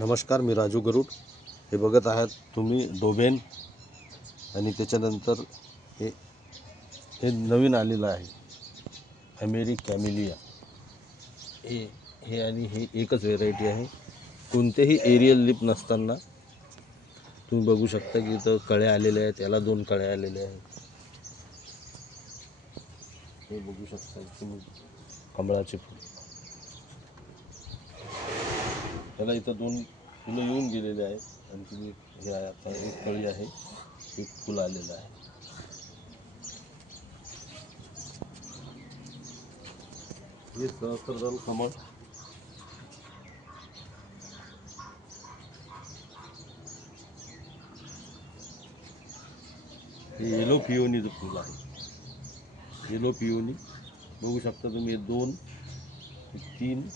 नमस्कार, मी राजू गरुड. हे बघत आहात तुम्ही डोबेन आणि त्याच्यानंतर हे नवीन आलेलं आहे अमेरिक कॅमेलिया. हे आणि हे एकच व्हेरायटी आहे. कोणतेही एरियल लिप नसताना तुम्ही बघू शकता की इथं कळ्या आलेल्या आहेत. याला 2 कळ्या आलेल्या आहेत. हे बघू शकता तुम्ही कमळाचे फूल. त्याला इथं 2 फुलं येऊन गेलेले आहेत आणि तुम्ही हे आता एक कळी आहे, एक फुल आलेलं आहे. हे सहस्त्रदल कमळ. हे येलो पिओनीचं फुल आहे. येलो पिओनी बघू शकता तुम्ही. 2 3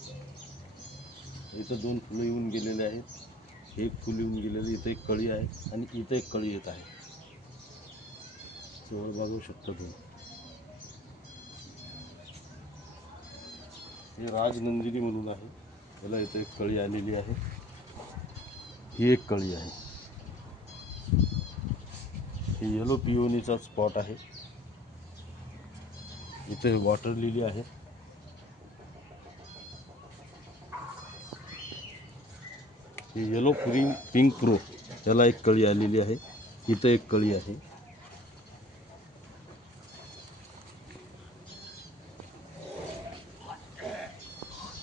इथं 2 फुलं येऊन गेलेले आहेत. एक फुल येऊन गेलेलं. इथं एक कळी आहे आणि इथं एक कळी येत आहे. जवळ बघू शकता तुम्ही. हे राजनंदिनी म्हणून आहे. त्याला इथं एक कळी आलेली आहे. ही एक कळी आहे. हे येलो पिओनीचा स्पॉट आहे. इथे वॉटर लिली आहे. हे येलो पिंक प्रो, त्याला एक कळी आलेली आहे. इथं एक कळी आहे.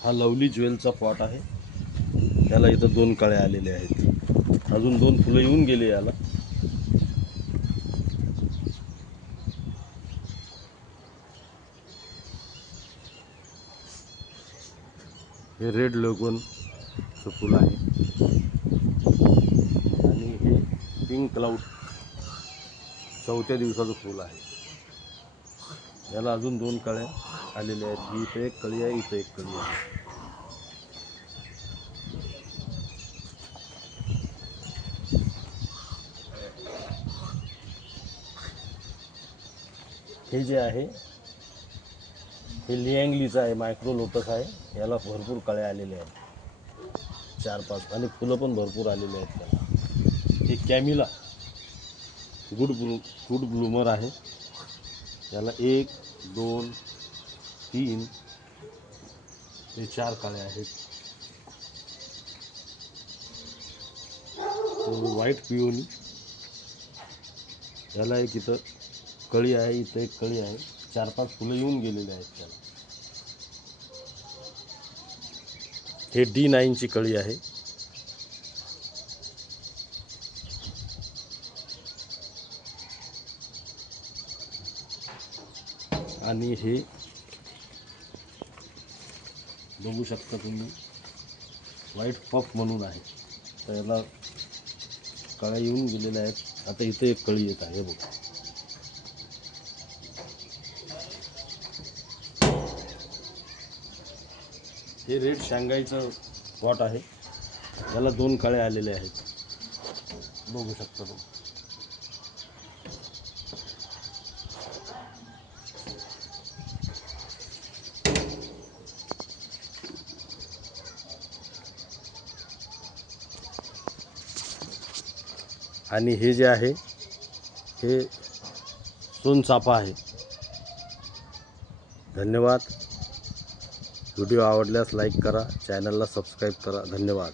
हा लवली ज्वेलचा पॉट आहे. त्याला इथं 2 कळ्या आलेल्या आहेत. अजून 2 फुलं येऊन गेले याला. हे रेड लेगोनचं फुल आहे आणि हे पिंक क्लाउड 4थ्या दिवसाचं फुल आहे. याला अजून 2 कळ्या आलेल्या आहेत. ही इथं एक कळी आहे, इथं एक कळी आहे. हे जे आहे हे लियांगलीचं आहे. मायक्रो लोटस आहे. याला भरपूर कळ्या आलेल्या आहेत, 4-5, आणि फुलं पण भरपूर आलेले आहेत त्याला. हे कॅमिला गुड ब्लूमर आहे. याला 1 2 3 हे 4 कळ्या आहेत. व्हाईट पिओनी, याला एक इथं कळी आहे, इथं एक कळी आहे. 4-5 फुलं येऊन गेलेले आहेत त्याला. हे D9ची कळी आहे. आणि हे बघू शकता तुम्ही व्हाईट पफ म्हणून आहे. त्याला कळ्या येऊन गेलेल्या आहेत. आता इथे एक कळी येत आहे बघा. हे रेड शांघाईचं पॉट आहे. याला 2 कळ्या आलेल्या आहेत. बघू शकता तुम्ही. आणि हे जे आहे हे सोनचाफा आहे. धन्यवाद. व्हिडिओ आवडल्यास लाईक करा, चॅनलला सबस्क्राईब करा. धन्यवाद.